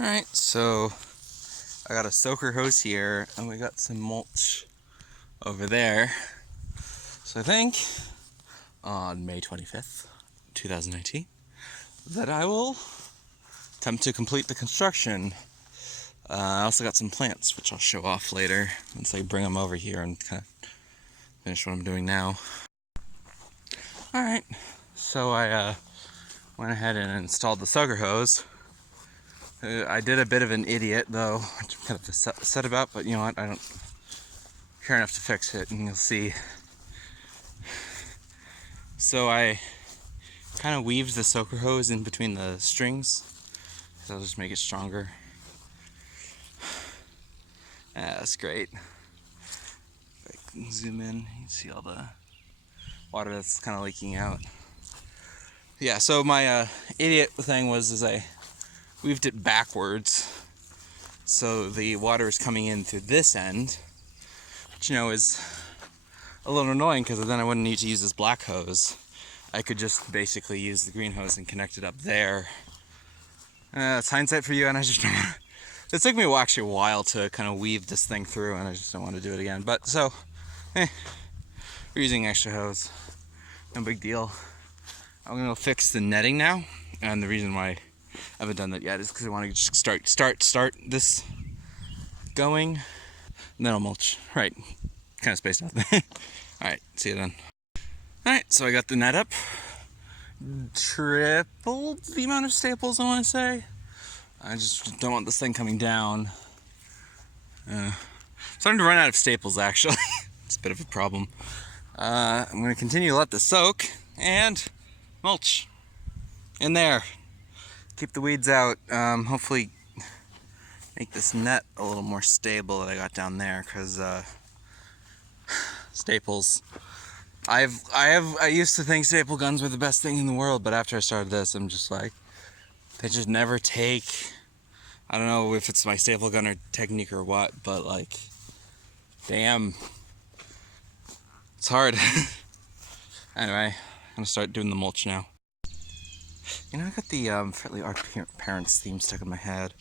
Alright, so I got a soaker hose here and we got some mulch over there. So I think on May 25th, 2019, that I will attempt to complete the construction. I also got some plants, which I'll show off later once I bring them over here and kind of finish what I'm doing now. Alright, so I went ahead and installed the soaker hose. I did a bit of an idiot though, which I'm kind of upset about, but you know what, I don't care enough to fix it, and you'll see. So I kind of weaved the soaker hose in between the strings, so I'll just make it stronger. That's great. If I can zoom in, you can see all the water that's kind of leaking out. Yeah, so my idiot thing was I weaved it backwards, so the water is coming in through this end, which is a little annoying because then I wouldn't need to use this black hose. I could just basically use the green hose and connect it up there. It's hindsight for you, and I just don't want to. It took me actually a while to kind of weave this thing through, and I just don't want to do it again. But so, we're using extra hose. No big deal. I'm gonna fix the netting now, and the reason why I haven't done that yet is because I want to just start this going, and then I'll mulch. Right, kind of spaced out. All right, see you then. All right, so I got the net up. Tripled the amount of staples, I want to say. I just don't want this thing coming down. Starting to run out of staples, actually. It's a bit of a problem. I'm going to continue to let this soak and mulch in there. Keep the weeds out. Hopefully make this net a little more stable that I got down there, because staples. I used to think staple guns were the best thing in the world, but after I started this, I'm just like, they just never take. I don't know if it's my staple gunner technique or what, but like, damn, it's hard. Anyway, I'm gonna start doing the mulch now. I got the Friendly Our Parents theme stuck in my head.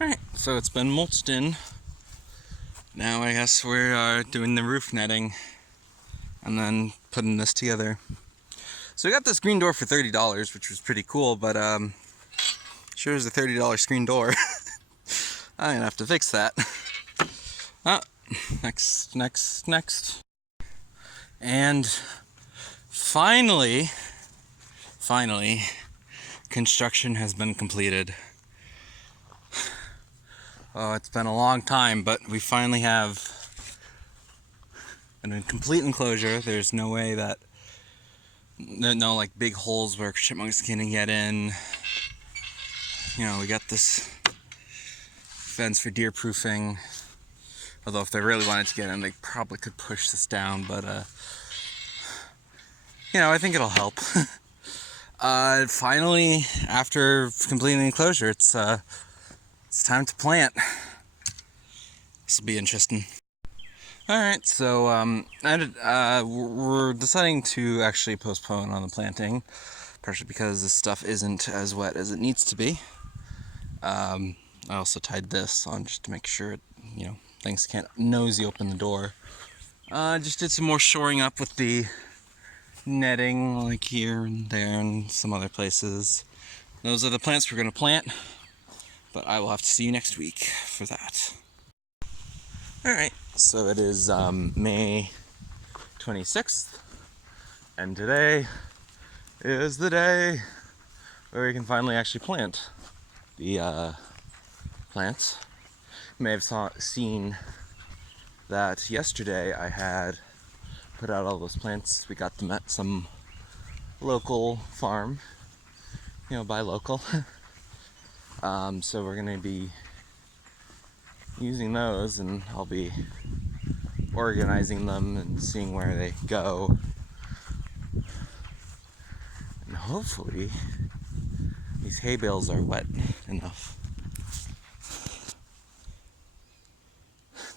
Alright, so it's been mulched in. Now I guess we're doing the roof netting and then putting this together. So we got this green door for $30, which was pretty cool, but sure is a $30 screen door. I'm gonna have to fix that. Next. And finally, construction has been completed. Oh, it's been a long time, but we finally have a complete enclosure. There's no way that no like big holes where chipmunks can get in. We got this fence for deer proofing. Although if they really wanted to get in, they probably could push this down, but I think it'll help. Finally, after completing the enclosure, it's time to plant. This will be interesting. Alright, so we're deciding to actually postpone on the planting, partially because this stuff isn't as wet as it needs to be. I also tied this on just to make sure things can't nosy open the door. Just did some more shoring up with the netting, like here and there and some other places. Those are the plants we're going to plant, but I will have to see you next week for that. Alright, so it is May 26th, and today is the day where we can finally actually plant the plants. You may have seen that yesterday I had put out all those plants. We got them at some local farm, buy local. So we're going to be using those, and I'll be organizing them and seeing where they go. And hopefully these hay bales are wet enough.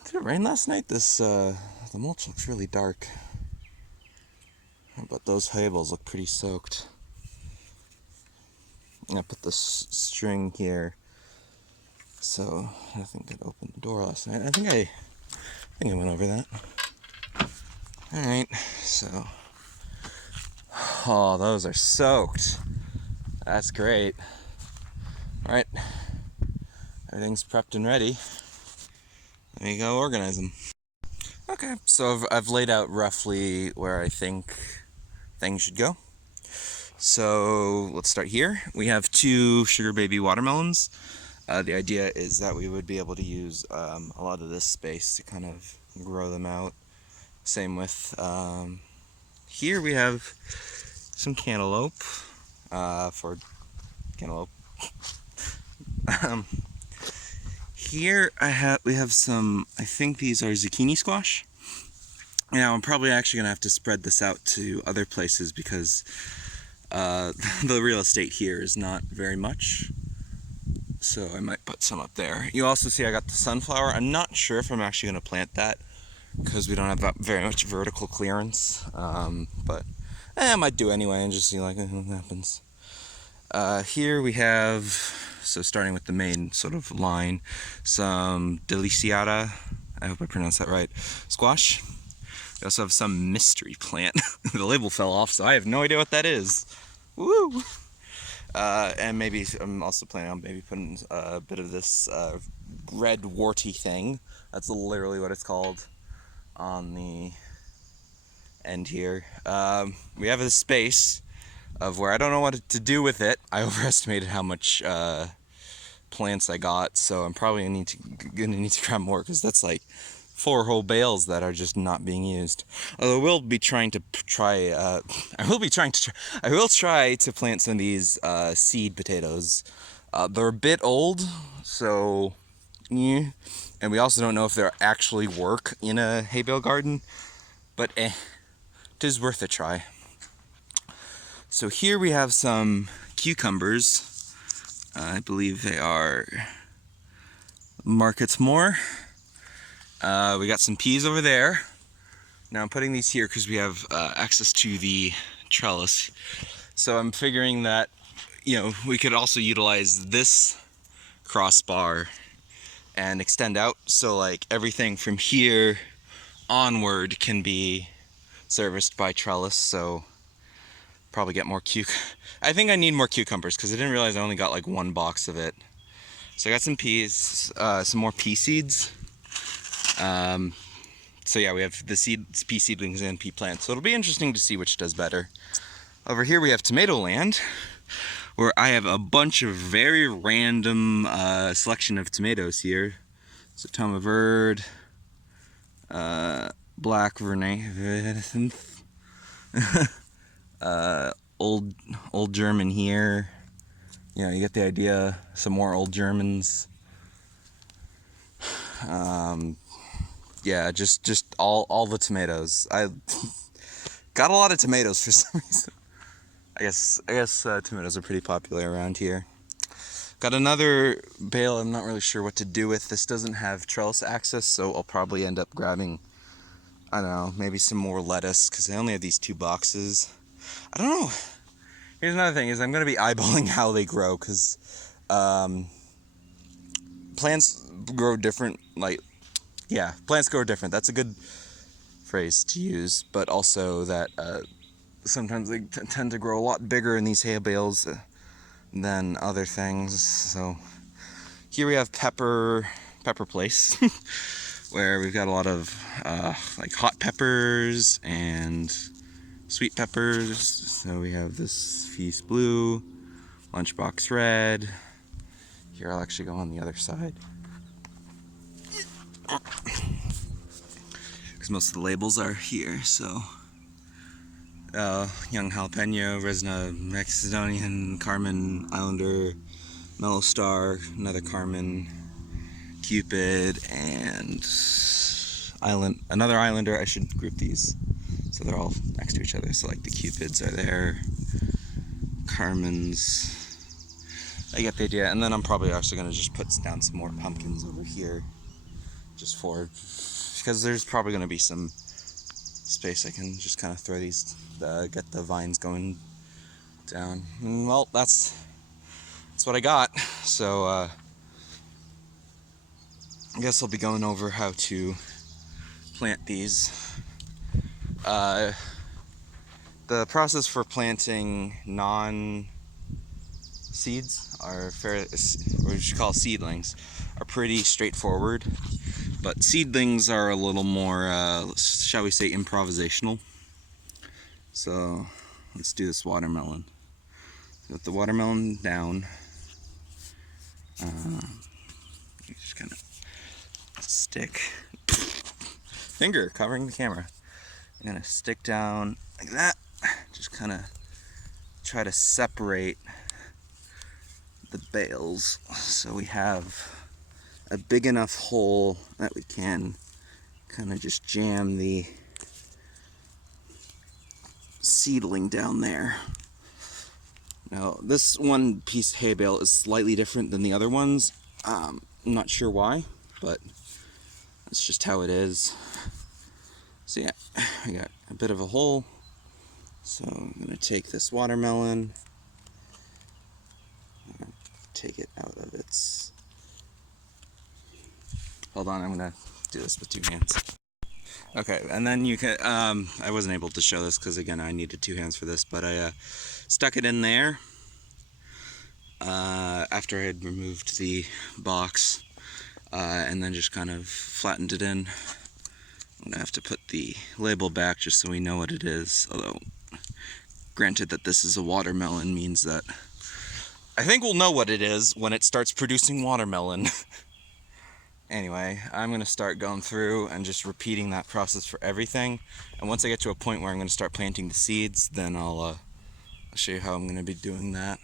Did it rain last night? The mulch looks really dark. But those hay bales look pretty soaked. I put the string here, so I think it opened the door last night. I think I went over that. All right, so oh, those are soaked. That's great. All right, everything's prepped and ready. Let me go organize them. Okay, so I've laid out roughly where I think things should go. So let's start here. We have 2 sugar baby watermelons. The idea is that we would be able to use a lot of this space to kind of grow them out. Same with here we have some cantaloupe for cantaloupe. Here we have some, I think these are zucchini squash. Now I'm probably actually gonna have to spread this out to other places because the real estate here is not very much. So I might put some up there. You also see I got the sunflower. I'm not sure if I'm actually gonna plant that because we don't have that very much vertical clearance. But I might do anyway and just see like what happens. Here we have, so starting with the main sort of line, some deliciata, I hope I pronounced that right, squash. We also have some mystery plant. The label fell off, so I have no idea what that is. Woo! And maybe I'm also planning on maybe putting a bit of this red warty thing. That's literally what it's called on the end here. We have a space of where I don't know what to do with it. I overestimated how much plants I got, so I'm probably gonna need to grab more because that's like 4 whole bales that are just not being used. Although I will try to plant some of these seed potatoes. They're a bit old, so yeah. And we also don't know if they'll actually work in a hay bale garden, but it is worth a try. So here we have some cucumbers. I believe they are Markets More. We got some peas over there. Now I'm putting these here because we have access to the trellis. So I'm figuring that, we could also utilize this crossbar and extend out. So like everything from here onward can be serviced by trellis. So probably get more I think I need more cucumbers because I didn't realize I only got like 1 box of it. So I got some peas, some more pea seeds. So yeah, we have the pea seedlings and pea plants. So it'll be interesting to see which does better. Over here we have tomato land, where I have a bunch of very random selection of tomatoes here. So Toma Verde, Black Vernacenth, old German here. You get the idea. Some more old Germans. Yeah, just all the tomatoes. I got a lot of tomatoes for some reason. I guess tomatoes are pretty popular around here. Got another bale I'm not really sure what to do with. This doesn't have trellis access, so I'll probably end up grabbing, I don't know, maybe some more lettuce, because I only have these 2 boxes. I don't know. Here's another thing, is I'm going to be eyeballing how they grow, because plants grow different, plants grow different. That's a good phrase to use, but also that sometimes they tend to grow a lot bigger in these hay bales than other things. So here we have pepper place, where we've got a lot of like hot peppers and sweet peppers. So we have this Feast Blue, Lunchbox Red. Here, I'll actually go on the other side, because most of the labels are here. So Young Jalapeno, Resna Macedonian, Carmen Islander, Mellow Star, another Carmen, Cupid, and another Islander. I should group these so they're all next to each other. So like the Cupids are there, Carmen's. I get the idea. And then I'm probably actually going to just put down some more pumpkins over here, because there's probably going to be some space, I can just kind of throw these, get the vines going down. And, well, that's what I got. So I guess I'll be going over how to plant these. The process for planting non-seeds or what you should call seedlings are pretty straightforward, but seedlings are a little more, shall we say, improvisational. So let's do this watermelon. Put the watermelon down. Just kind of stick. Finger covering the camera. I'm gonna stick down like that. Just kind of try to separate the bales so we have a big enough hole that we can kind of just jam the seedling down there. Now this one piece of hay bale is slightly different than the other ones. I'm not sure why, but that's just how it is. So yeah, I got a bit of a hole. So I'm gonna take this watermelon, take it out of its... Hold on, I'm gonna do this with 2 hands. Okay, and then you can, I wasn't able to show this because again I needed 2 hands for this, but I stuck it in there after I had removed the box, and then just kind of flattened it in. I'm gonna have to put the label back just so we know what it is, although granted that this is a watermelon means that I think we'll know what it is when it starts producing watermelon. Anyway, I'm going to start going through and just repeating that process for everything. And once I get to a point where I'm going to start planting the seeds, then I'll show you how I'm going to be doing that.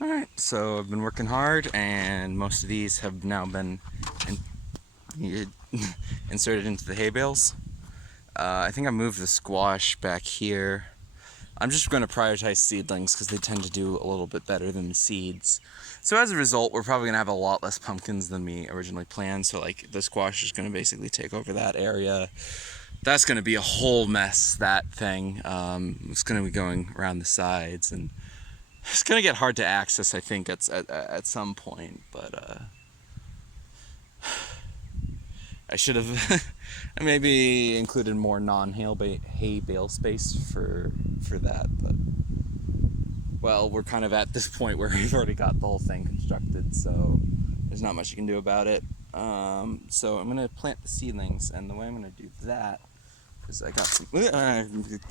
Alright, so I've been working hard and most of these have now been inserted into the hay bales. I think I moved the squash back here. I'm just going to prioritize seedlings because they tend to do a little bit better than the seeds. So as a result, we're probably going to have a lot less pumpkins than we originally planned. So like the squash is going to basically take over that area. That's going to be a whole mess, that thing. It's going to be going around the sides and it's going to get hard to access, I think, at some point. But I should have maybe included more non-hay bale space for that, but well, we're kind of at this point where we've already got the whole thing constructed, so there's not much you can do about it. So I'm gonna plant the seedlings, and the way I'm gonna do that is I got some. I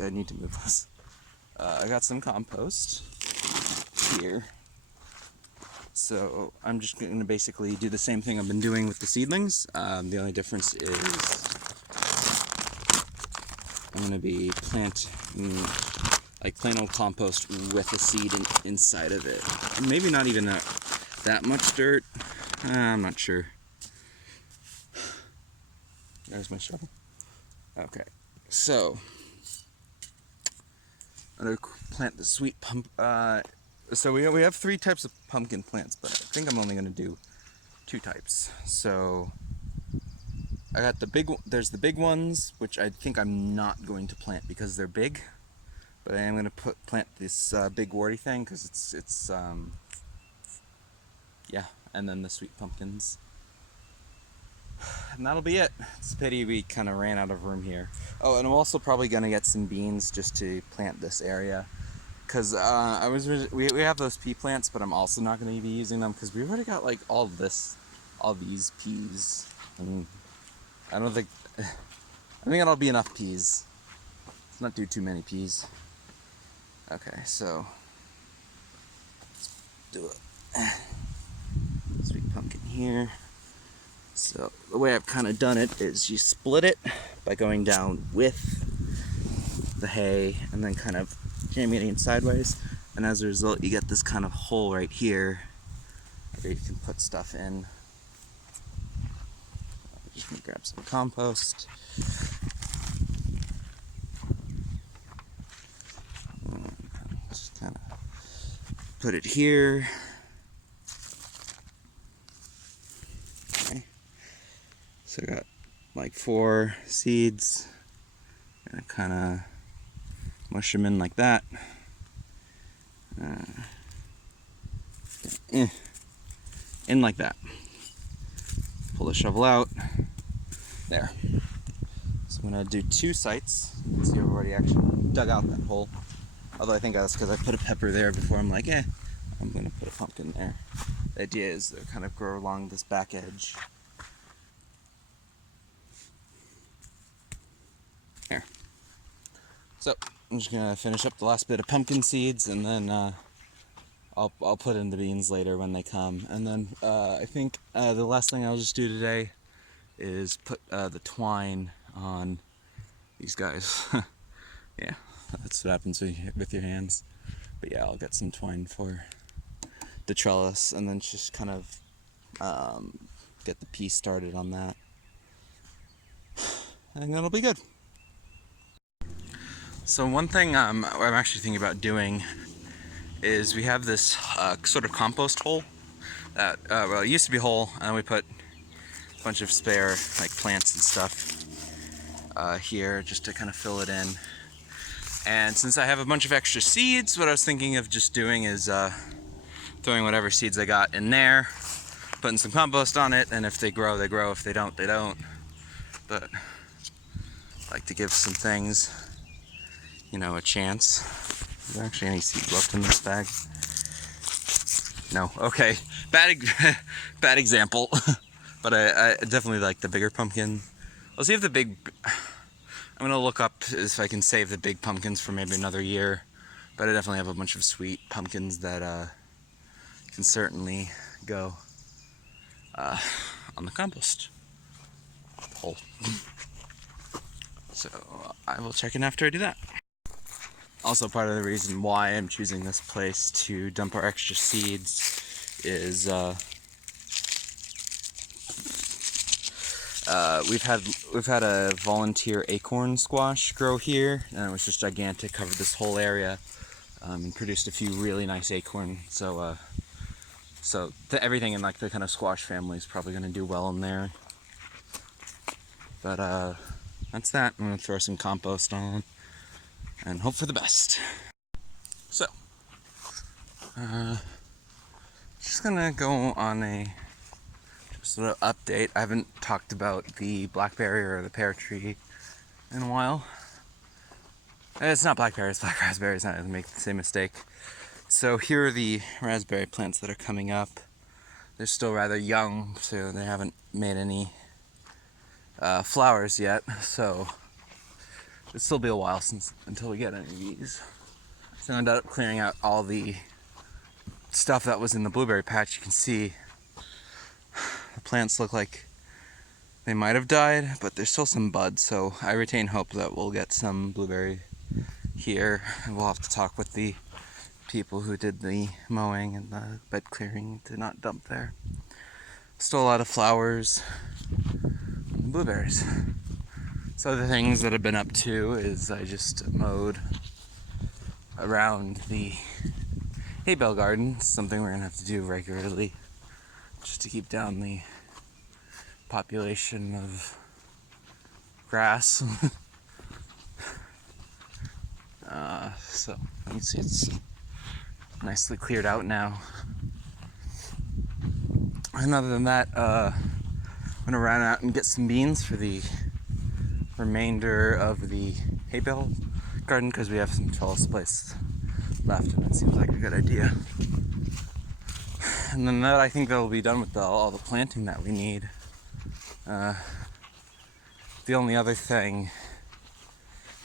need to move this. I got some compost here. So I'm just going to basically do the same thing I've been doing with the seedlings. The only difference is I'm going to be planting like plain old compost with a seed inside of it. Maybe not even that much dirt. I'm not sure. There's my shovel. Okay, so I'm going to plant the sweet pump. So we have 3 types of pumpkin plants, but I think I'm only going to do 2 types. So I got there's the big ones, which I think I'm not going to plant because they're big. But I am going to plant this big warty thing because it's yeah, and then the sweet pumpkins. And that'll be it. It's a pity we kind of ran out of room here. Oh, and I'm also probably going to get some beans just to plant this area. Because we have those pea plants, but I'm also not going to be using them because we've already got like all these peas, and I think it'll be enough peas. Let's not do too many peas. Okay, so let's do a sweet pumpkin here. So the way I've kind of done it is you split it by going down with the hay and then kind of jamming it in sideways, and as a result you get this kind of hole right here where you can put stuff in. I'm just gonna grab some compost. Just kind of put it here. Okay. So I got like 4 seeds Gonna kind of mush them in like that. In like that. Pull the shovel out. There. So I'm gonna do 2 sites. You can see I've already actually dug out that hole. Although I think that's because I put a pepper there before. I'm like, I'm gonna put a pumpkin there. The idea is to kind of grow along this back edge. Here. So I'm just gonna finish up the last bit of pumpkin seeds, and then I'll put in the beans later when they come. And then I think the last thing I'll just do today is put the twine on these guys. Yeah, that's what happens with your hands. But yeah, I'll get some twine for the trellis, and then just kind of get the piece started on that. And that'll be good. So one thing I'm actually thinking about doing is we have this sort of compost hole that, well, it used to be a hole, and we put a bunch of spare like plants and stuff here just to kind of fill it in. And since I have a bunch of extra seeds, what I was thinking of just doing is throwing whatever seeds I got in there, putting some compost on it, and if they grow, they grow. If they don't, they don't. But I like to give some things, a chance. Is there actually any seed left in this bag? No. Okay. Bad example. But I definitely like the bigger pumpkin. I'll see if I'm gonna look up if I can save the big pumpkins for maybe another year. But I definitely have a bunch of sweet pumpkins that can certainly go on the compost hole. So I will check in after I do that. Also, part of the reason why I'm choosing this place to dump our extra seeds is we've had a volunteer acorn squash grow here, and it was just gigantic, covered this whole area, and produced a few really nice acorn. So everything in like the kind of squash family is probably going to do well in there. But that's that. I'm going to throw some compost on and hope for the best. So, just gonna go on a sort of update. I haven't talked about the blackberry or the pear tree in a while. It's not blackberry, it's black raspberries. I didn't make the same mistake. So here are the raspberry plants that are coming up. They're still rather young, so they haven't made any flowers yet. So it'll still be a while until we get any of these. So I ended up clearing out all the stuff that was in the blueberry patch. You can see the plants look like they might have died, but there's still some buds, so I retain hope that we'll get some blueberry here. And we'll have to talk with the people who did the mowing and the bed clearing to not dump there. Still a lot of flowers and blueberries. So other things that I've been up to is I just mowed around the hay bale garden. Something we're gonna have to do regularly just to keep down the population of grass. So you can see it's nicely cleared out now. And other than that, I'm gonna run out and get some beans for the remainder of the hay bale garden, because we have some trellis place left and it seems like a good idea. And then I think that'll be done with all the planting that we need. The only other thing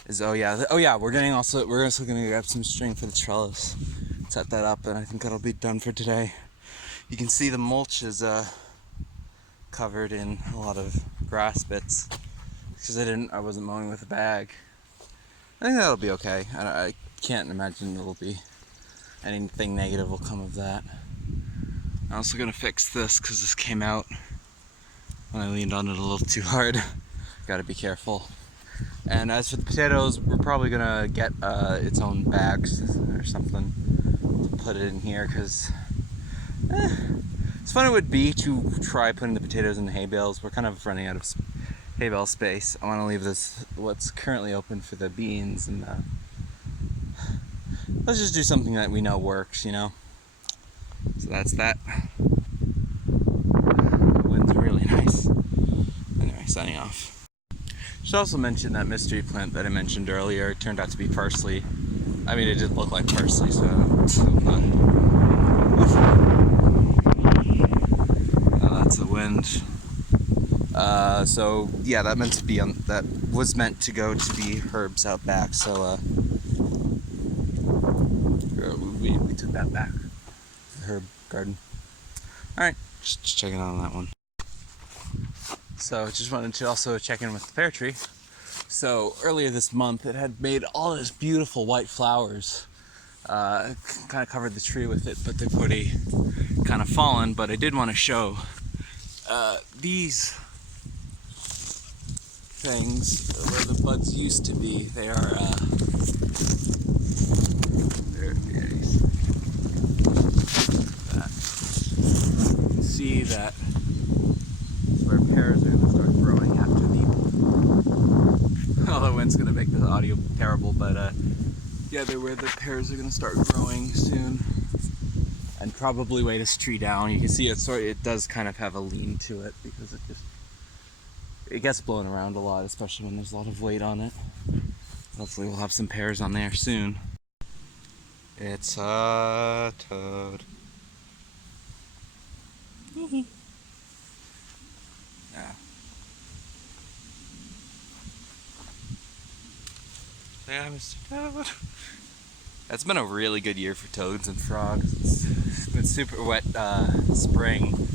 is we're also gonna grab some string for the trellis, set that up, and I think that'll be done for today. You can see the mulch is covered in a lot of grass bits because I wasn't mowing with a bag. I think that'll be okay. I can't imagine there'll be anything negative will come of that. I'm also gonna fix this because this came out when I leaned on it a little too hard. Gotta be careful. And as for the potatoes, we're probably gonna get its own bags or something to put it in here, because as fun it would be to try putting the potatoes in the hay bales, we're kind of running out of hay bale space, I want to leave this what's currently open for the beans, and let's just do something that we know works, you know. So that's that. The wind's really nice. Anyway, signing off. Should also mention that mystery plant that I mentioned earlier turned out to be parsley. I mean, it did look like parsley, so that's the wind. So yeah, that was meant to go to be herbs out back. So we took that back, the herb garden. All right, just checking on that one. So just wanted to also check in with the pear tree. So earlier this month, it had made all this beautiful white flowers. Kind of covered the tree with it, but they've already kind of fallen. But I did want to show these things where the buds used to be. They are see that where pears are going to start growing after the. Oh, the wind's going to make the audio terrible, but yeah, they're where the pears are going to start growing soon, and probably weigh this tree down. You can see it does kind of have a lean to it because it gets blown around a lot, especially when there's a lot of weight on it. Hopefully we'll have some pears on there soon. It's a toad. Yeah. Yeah, Mr. Toad. It's been a really good year for toads and frogs. It's been super wet spring,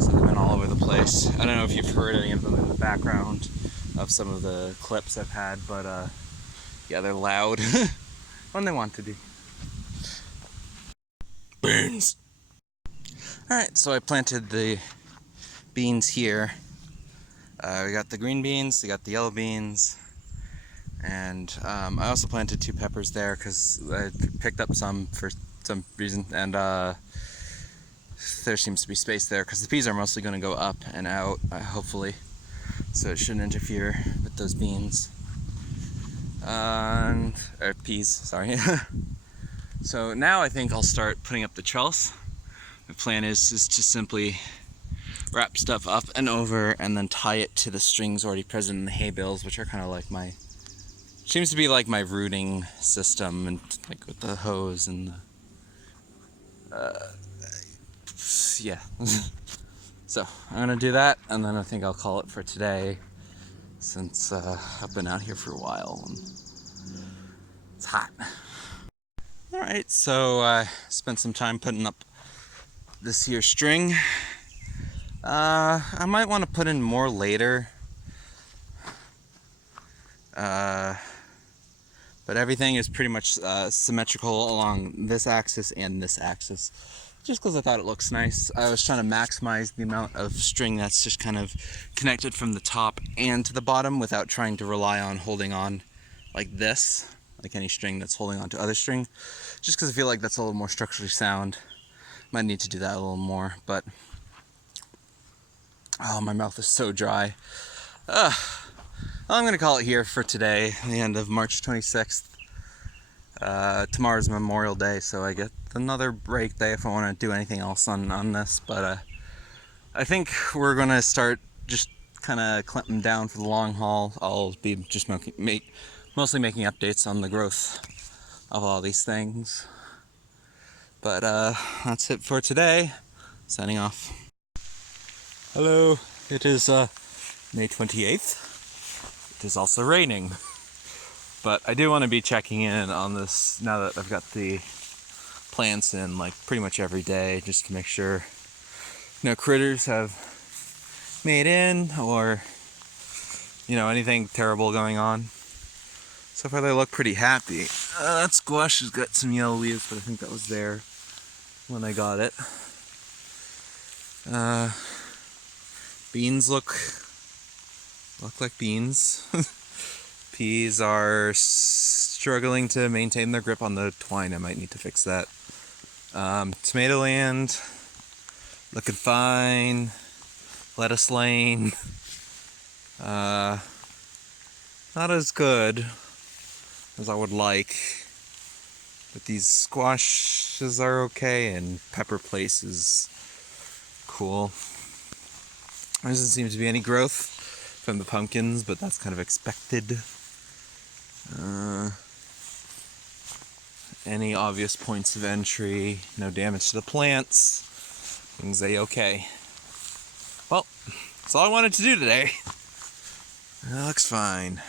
so they've been all over the place. I don't know if you've heard any of them in the background of some of the clips I've had, but yeah, they're loud when they want to be. Beans! Alright, so I planted the beans here. We got the green beans, we got the yellow beans, and I also planted 2 peppers there because I picked up some for some reason, and there seems to be space there because the peas are mostly going to go up and out, hopefully, so it shouldn't interfere with those beans. Or peas, sorry. So now I think I'll start putting up the trellis. My plan is just to simply wrap stuff up and over and then tie it to the strings already present in the hay bales, which are kind of like seems to be like my rooting system, and like with the hose and the, yeah. So I'm gonna do that, and then I think I'll call it for today, since I've been out here for a while and it's hot. Alright, so I spent some time putting up this here string. I might want to put in more later, but everything is pretty much symmetrical along this axis and this axis, just because I thought it looks nice. I was trying to maximize the amount of string that's just kind of connected from the top and to the bottom without trying to rely on holding on like this, like any string that's holding on to other string, just because I feel like that's a little more structurally sound. Might need to do that a little more, but oh, my mouth is so dry. Well, I'm gonna call it here for today, the end of March 26th. Tomorrow's Memorial Day, so I get another break day if I want to do anything else on this, but I think we're gonna start just kind of clamping down for the long haul. I'll be just mostly making updates on the growth of all these things. But that's it for today. Signing off. Hello, it is May 28th. It is also raining. But I do want to be checking in on this now that I've got the plants in like pretty much every day, just to make sure no critters have made in or anything terrible going on. So far they look pretty happy. That squash has got some yellow leaves, but I think that was there when I got it. Beans look like beans. Peas are struggling to maintain their grip on the twine. I might need to fix that. Tomato land, looking fine. Lettuce lane. Not as good as I would like, but these squashes are okay, and pepper place is cool. There doesn't seem to be any growth from the pumpkins, but that's kind of expected. Any obvious points of entry, no damage to the plants, things a-okay. Well, that's all I wanted to do today. That looks fine.